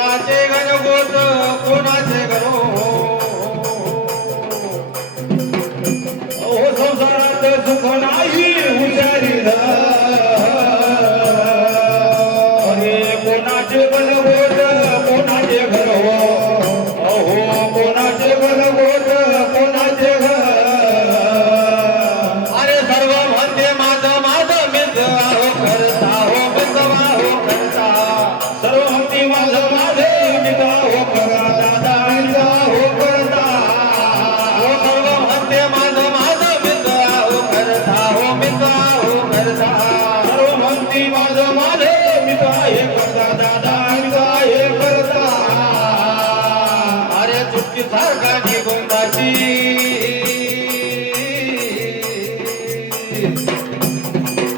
कोणाचे गणगोत कोणाचे गणो ओ संसारात सुख नाही हुशारी अरे कोणाचे गणगोत कोणाचे घर अहो कोणाचे गणगोत कोणाचे घर अरे सर्व म्हणते माझं माझं मित्र हो करता हो मित्रवा हो करता सर्व म्हणते माझं माझे मित्र हो करा दादा मित्र हो करता हो सर्व म्हणते माझं माझं मित्र हो करता हो मित्र हो करता सर्व म्हणते माझं माझे मित्र हे करता दादा मित्र हे करता अरे चुटकी सारखा निगुंदाची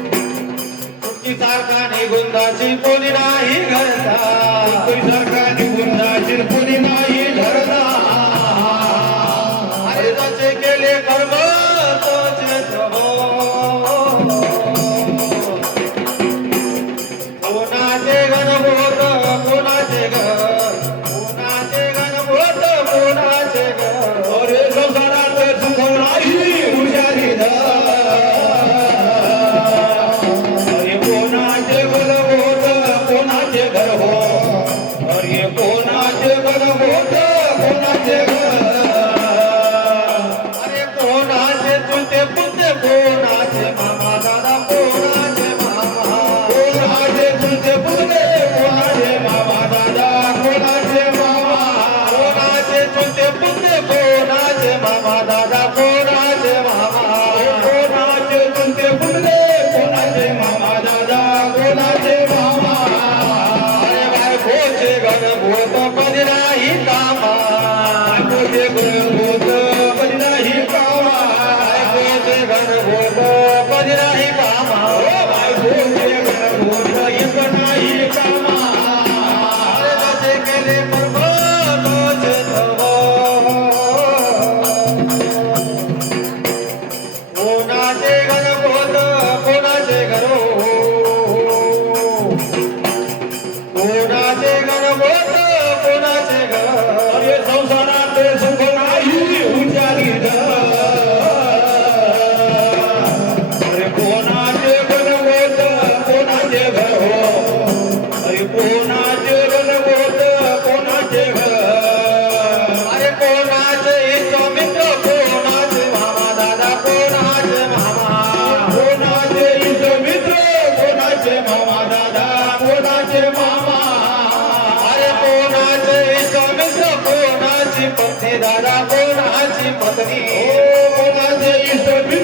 चुटकी सारखा निगुंदाची कोणी नाही घरता सारखा निघून जाशील कोणी नाही धरता अरे जसे केले कर्म तोचे हो कोणाचे गणगोत कोणाचे घर कोणाचे गणगोत कोणाचे घर अरे संसारात सुख नाही हुशारी अरे कोणाचे गणगोत कोणाचे घर हो अरे कोणाचे गणगोत कोणाचे घर अरे कोणाचे चुलते पुलते कोणाचे मामा दादा कोणाचे मामा कोणाचे तुझे पुतळे कोणाचे मामा दादा कोणाचे मामा कोणाचे चुलते पुलते कोणाचे मामा दादा कोणाचे मामा कोणाचे तुझे पुतळे कोणाचे मामा दादा कोणाचे मामा अरे बायकोचे गणगोत कधी नाही कामा तुझे गणगोत कधी नाही कामा बायकोचे गणगोत कधी नाही कामा तुझे गणगोत एक नाही कामा अरे जसे केले कर्म तोचे कोणाचे गणगोत कोणाचे घरो कोणाचे गणगोत कोणाचे घर अरे संसारात सुख नाही हुशारी अरे कोणाचे गणगोत कोणाचे घर हो अरे कोणाचे गणगोत कोणाचे घर अरे कोणाचे इष्ट मित्र कोणाचे मामा दादा कोणाचे मामा कोणाचे इष्ट मित्र कोणाचे मामा दादा कोणाचे मामा अरे कोणाचे इष्ट मित्र कोणाची पत्नी दादा कोणाची पत्नी कोणाचे इष्ट मित्र